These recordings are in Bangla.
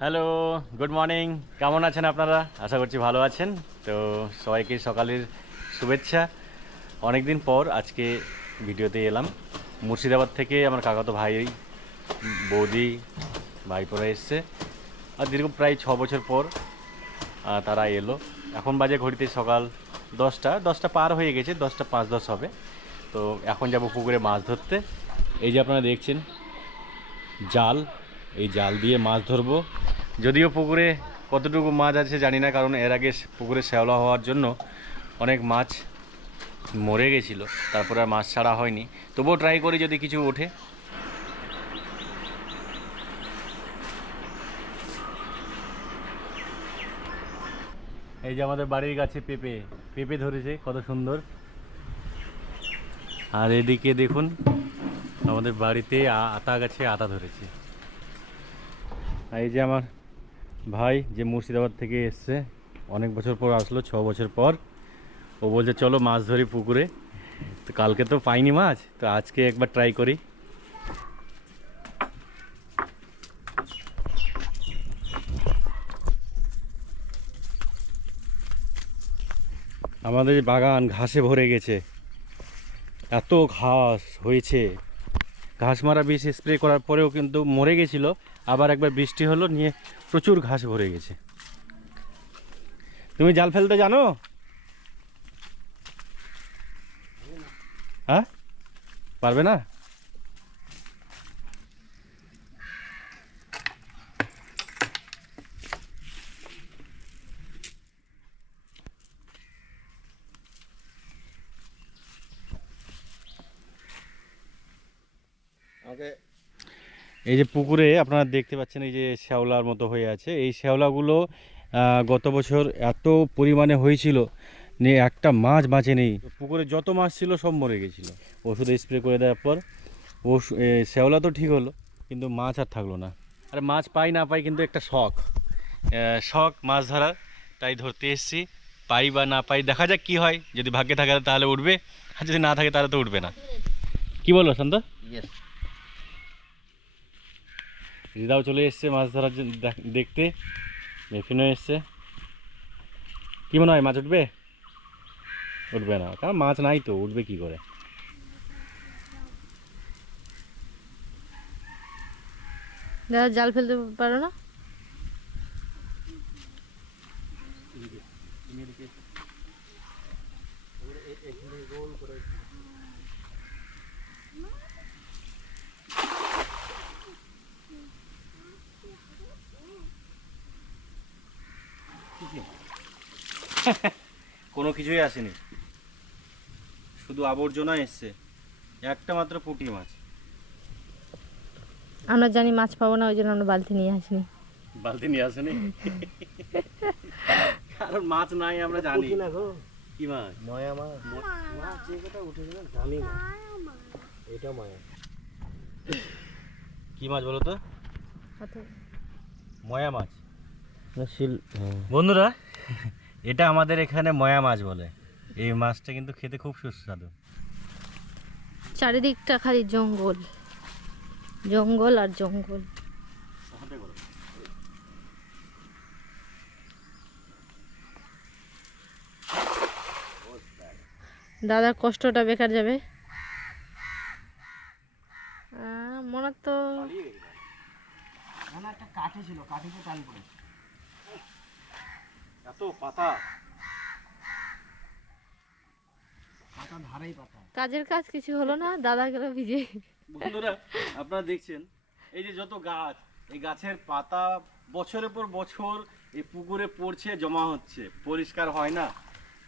Hello, good morning. কেমন আছেন আপনারা? আশা করছি ভালো আছেন। তো সবাইকে সকালের শুভেচ্ছা। অনেক দিন পর আজকে ভিডিওতে এলাম। মুর্শিদাবাদ থেকে আমার কাকাতো ভাই, বৌদি, ভাইপোরা এসছে। আর দীর্ঘ প্রায় 6 বছর পর তারা এলো। এখন বাজে ঘড়িতে সকাল 10টা পার হয়ে গেছে, 10টা 5-10 হবে। তো এখন যাব পুকুরে মাছ ধরতে। এই যে আপনারা দেখছেন জাল, এই জাল দিয়ে মাছ ধরবো। যদিও পুকুরে কতটুকু মাছ আছে জানি না, কারণ এর আগে পুকুরে শ্যাওলা হওয়ার জন্য অনেক মাছ মরে গেছিলো, তারপরে আর মাছ ছাড়া হয়নি। তবুও ট্রাই করি যদি কিছু ওঠে। এই যে আমাদের বাড়ির গাছে পেঁপে পেঁপে ধরেছে, কত সুন্দর। আর এদিকে দেখুন আমাদের বাড়িতে আতা গাছে আতা ধরেছে। আর এই যে আমার ভাই, যে মুর্শিদাবাদ থেকে এসছে, অনেক বছর পর আসলো, 6 বছর পর। ও বলছে চলো মাছ ধরি পুকুরে। তো কালকে তো পাইনি মাছ, তো আজকে একবার ট্রাই করি। আমাদের বাগান ঘাসে ভরে গেছে, এত ঘাস হয়েছে। ঘাস মারা বিষ স্প্রে করার পরেও কিন্তু মরে গেছিলো। আবার একবার বৃষ্টি হলো, নিয়ে প্রচুর ঘাস ভরে গেছে। তুমি জাল ফেলতে জানো? হ্যাঁ, পারবে না? এই যে পুকুরে আপনারা দেখতে পাচ্ছেন, এই যে শ্যাওলার মতো হয়ে আছে, এই শ্যাওলাগুলো গত বছর এত পরিমাণে হয়েছিল, নিয়ে একটা মাছ বাঁচে নেই। পুকুরে যত মাছ ছিল সব মরে গেছিলো। ওষুধ স্প্রে করে দেওয়ার পর শ্যাওলা তো ঠিক হলো, কিন্তু মাছ আর থাকলো না। আর মাছ পাই না পাই কিন্তু একটা শখ, শখ মাছ ধরার, তাই ধরতে এসেছি। পাই বা না পাই দেখা যাক কি হয়। যদি ভাগ্যে থাকে তাহলে উঠবে, আর যদি না থাকে তাহলে তো উঠবে না। কি বলো শান্ত? রিদাও চলে এসছে মাছ ধরার জন্য দেখতে, মেফিনও এসছে। কি মনে হয় মাছ উঠবে? উঠবে না, কারণ মাছ নাই তো, উঠবে কি করে? দাদা জাল ফেলতে পারো না? কোনো কিছুই আসেনি, শুধু আবর্জনা এসছে। একটা মাত্র পুঁটি মাছ। আমরা জানি মাছ পাবো না, ওই জন্য আমরা বালতি নিয়ে আসিনি। বালতি নিয়ে আসেনি কারণ মাছ নাই, আমরা জানি। কি মাছ? ময়া মাছ। মাছ যে কটা উঠেছিল দামি মাছ, এটা ময়া। কি মাছ বলো তো? ময়া মাছ। শিল। বন্ধুরা, এটা আমাদের এখানে ময়া মাছ বলে। এই মাছটা কিন্তু খেতে খুব সুস্বাদু। চারিদিকটা খালি জঙ্গল, জঙ্গল আর জঙ্গল। দাদার কষ্টটা বেকার যাবে। মনে তো একটা কাঠি ছিল, কাঠিতে টান পড়েছে। এত পাতা, পাতা ধারেই পাতা। কাজের কাজ কিছু হলো না, দাদা গেল ভিজে। বন্ধুরা আপনারা দেখছেন এই যে যত গাছ, এই গাছের পাতা বছরের পর বছর এই পুকুরে পড়ছে, জমা হচ্ছে, পরিষ্কার হয় না।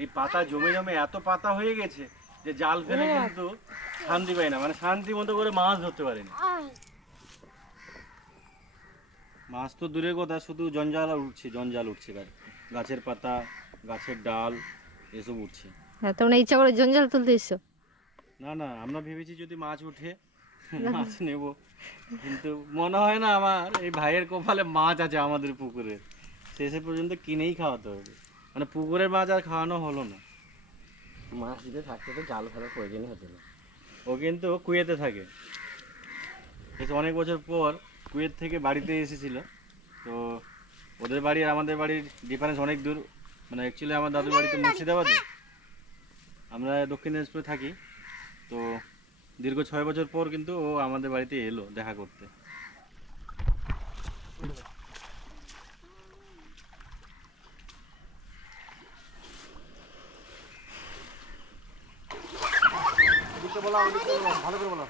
এই পাতা জমে জমে এত পাতা হয়ে গেছে যে জাল ফেলে কিন্তু শান্তি পায় না, মানে শান্তি মতো করে মাছ ধরতে পারেনি। মাছ তো দূরের কথা, শুধু জঞ্জাল উঠছে গাছের পাতা, গাছের ডাল, এসব উঠছে। হ্যাঁ, তোমরা ইচ্ছা করে জঞ্জাল তুলতে এসছো? না না, আমরা ভেবেছি যদি মাছ উঠে মাছ নেব, কিন্তু মনে হয় না আমার এই ভাইয়ের কপালে মাছ আছে আমাদের পুকুরে। শেষে পর্যন্ত কিনেই খাওয়াতে হবে, মানে পুকুরের মাছ আর খাওয়ানো হলো না। মাছ যদি থাকতে তো জাল ফেলার প্রয়োজনই হতো না। ও কিন্তু কুয়েতে থাকে, অনেক বছর পর কুয়েত থেকে বাড়িতে এসেছিল, তো ওদের বাড়ি আর আমাদের বাড়ির ডিফারেন্স অনেক দূর, মানে অ্যাকচুয়ালি আমার দাদুর বাড়ি তো মুর্শিদাবাদে, আমরা দক্ষিণ দিনাজপুরে থাকি। তো দীর্ঘ 6 বছর পর কিন্তু ও আমাদের বাড়িতে এলো দেখা করতে। ভালো করে বলো।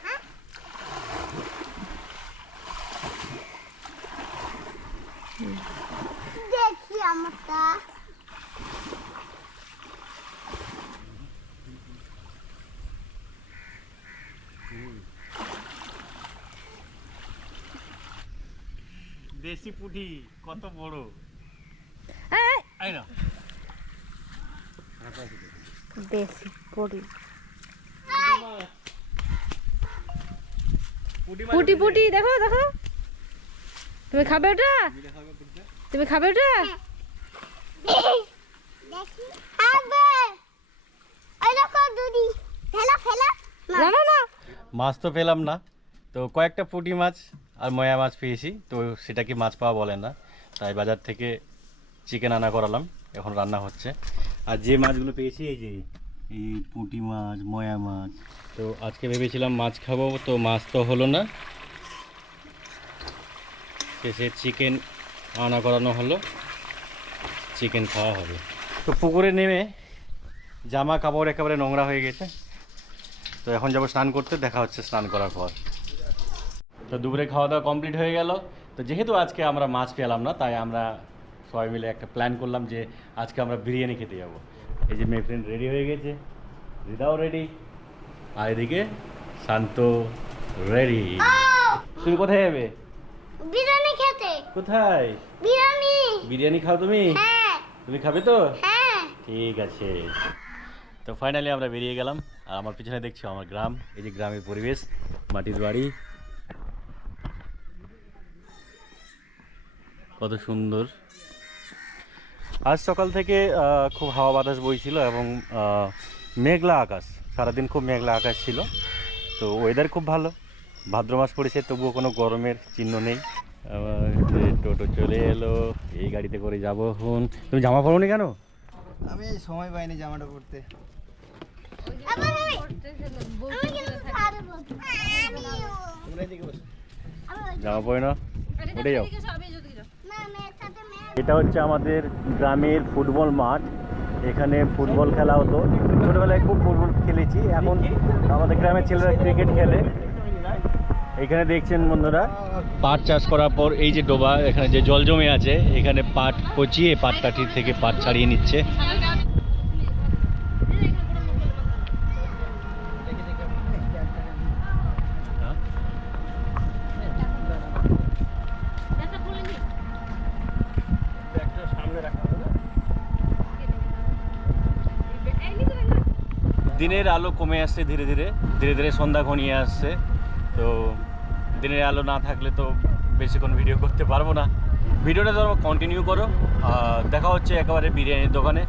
দেখি আমারটা দেশি পুঁটি কত বড়, এই, এই না দেশি পড়ি পুটি পুটি, দেখো দেখো, তুমি খাবে ওটা? তুমি খাবে ওটা? দেখি আবে এই দেখো দুদি ফেলা ফেলা না না না, মাছ তো পেলাম না, তো কয়েকটা পুঁটি মাছ আর ময়া মাছ পেয়েছি, তো সেটাকে মাছ পাওয়া বলে না, তাই বাজার থেকে চিকেন আনা করালাম, এখন রান্না হচ্ছে। আর যে মাছগুলো পেয়েছি এই যে এই পুঁটি মাছ, ময়া মাছ, তো আজকে ভেবেছিলাম মাছ খাবো, তো মাছ তো হলো না, সে চিকেন আনা করানো হলো, চিকেন খাওয়া হবে। তো পুকুরে নেমে জামা কাপড় একেবারে নোংরা হয়ে গেছে, তো এখন যাবো স্নান করতে, দেখা হচ্ছে স্নান করার পর। তো দুপুরে খাওয়া দাওয়া কমপ্লিট হয়ে গেল। তো যেহেতু আজকে আমরা মাছ পেলাম না, তাই আমরা সবাই মিলে একটা প্ল্যান করলাম যে আজকে আমরা বিরিয়ানি খেতে যাব। এই যে মেয়ে ফ্রেন্ড রেডি হয়ে গেছে, হৃদাও রেডি, আর এদিকে শান্ত রেডি। তুমি কোথায় যাবে? বিরিয়ানি খেতে কোথায়? বিরিয়ানি বিরিয়ানি খাও তুমি? হ্যাঁ তুমি খাবে তো? হ্যাঁ ঠিক আছে। তো ফাইনালি আমরা বেরিয়ে গেলাম, আর আমার পিছনে দেখছো আমার গ্রাম, এই যে গ্রামের পরিবেশ, মাটির বাড়ি, কত সুন্দর। আজ সকাল থেকে খুব হাওয়া বাতাস বইছিল এবং মেঘলা আকাশ, সারাদিন খুব মেঘলা আকাশ ছিল। তো ওয়েদার খুব ভালো, ভাদ্র মাস পড়েছে, তবুও কোনো গরমের চিহ্ন নেই। আবার যে টোটো চলে এলো, এই গাড়িতে করে যাবো এখন। তুমি জামা পরোনি কেন? আমি সময় পাইনি জামাটা পরতে। আবার আমি কিন্তু পারবো তোমরা এদিকে বসো। জামা পরে না, উঠে যাও। না মেয়ের সাথে মেয়ে এটা হচ্ছে আমাদের গ্রামের ফুটবল মাঠ, এখানে ফুটবল খেলা হতো, ছোটোবেলায় খুব ফুটবল খেলেছি, এখন আমাদের গ্রামের ছেলেরা ক্রিকেট খেলে। এখানে দেখছেন বন্ধুরা, পাট চাষ করার পর এই যে ডোবা, এখানে যে জল জমে আছে, এখানে পাট পচিয়ে পাট কাঠির থেকে পাট ছাড়িয়ে নিচ্ছে। দিনের আলো কমে আসছে ধীরে ধীরে, ধীরে ধীরে সন্ধ্যা ঘনিয়ে আসছে। তো দিনের আলো না থাকলে তো বেশিক্ষণ ভিডিও করতে পারবো না। ভিডিওটা তো কন্টিনিউ করো, দেখা হচ্ছে একেবারে বিরিয়ানির দোকানে।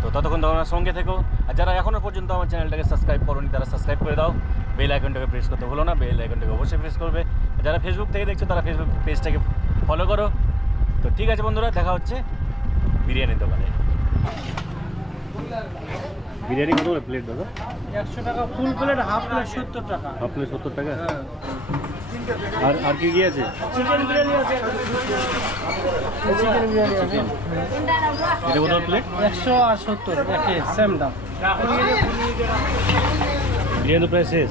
তো ততক্ষণ তোমার সঙ্গে থেকো, আর যারা এখনও পর্যন্ত আমার চ্যানেলটাকে সাবস্ক্রাইব করোনি তারা সাবস্ক্রাইব করে দাও, বেল আইকনটাকে প্রেস করতে ভুলো না, বেল আইকনটাকে অবশ্যই প্রেস করবে। আর যারা ফেসবুক থেকে দেখছো তারা ফেসবুক পেজটাকে ফলো করো। তো ঠিক আছে বন্ধুরা, দেখা হচ্ছে বিরিয়ানির দোকানে। বিরিয়ানি কত করে প্লেট দাদা? 100 টাকা ফুল প্লেট, হাফ প্লেট 70 টাকা। হাফ প্লেট 70 টাকা। আর কি আছে? চিকেন বিরিয়ানি আছে, চিকেন বিরিয়ানি আছে। এটা কত প্লেট? 100 আর 70 একই সেম দাম। বিরিয়ানি প্রায় শেষ।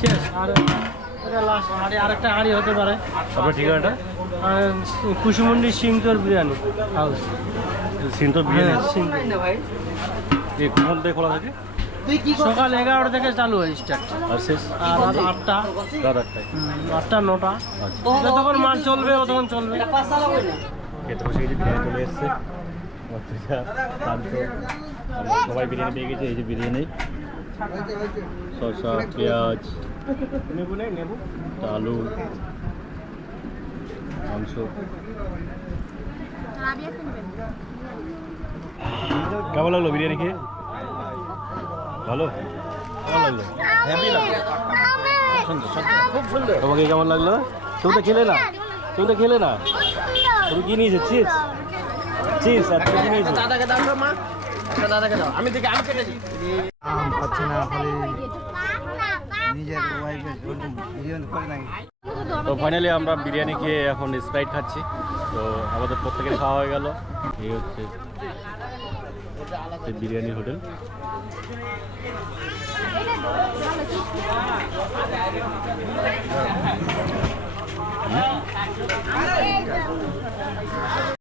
শেষ। আর এটা লাস্ট আরেকটা হাঁড়ি হতে পারে। আপনার ঠিকানাটা? কুসুমুন্ডি সিংতর বিরিয়ানি হাউস। সিন্তর বিরিয়ানি। ভাই এই কখন থেকে খোলা থাকে? সকাল 11টা থেকে চালু হয় স্টার্ট, আর শেষ আর রাত 8টা, রাত 8টায়। 8টা 9টা, আচ্ছা, যতক্ষণ মাল চলবে ততক্ষণ চলবে। খেতে বসে গেছি, বিরিয়ানি চলে এসছে। বাচ্চা, শান্ত, আমরা সবাই বিরিয়ানি পেয়ে গেছি। এই যে বিরিয়ানি, শসা, পেঁয়াজ, নেবু নেই, নেবু আলু, মাংস। কেমন লাগলো বিরিয়ানি খেয়ে? ভালো, কেমন লাগলো? খুব সুন্দর। তোমাকে কেমন লাগলো? তুমি তো খেলে না, তুমি তো খেলে না। খুব সুন্দর। তুমি কি নিয়েছো? চিপস? চিপস আর তুমি কি নিয়েছো? দাদাকে দাও তো মা, এটা দাদাকে দাও, আমি দেখি আমি কেটে দিই। আম পাচ্ছে না, খালি পাকনা নিজের ওয়াইফের ওরকম বিরিয়ানি করে নাই। তো ফাইনালি আমরা বিরিয়ানি খেয়ে এখন স্প্রাইট খাচ্ছি। তো আমাদের প্রত্যেকের খাওয়া হয়ে গেল। এই হচ্ছে সেই বিরিয়ানি হোটেল।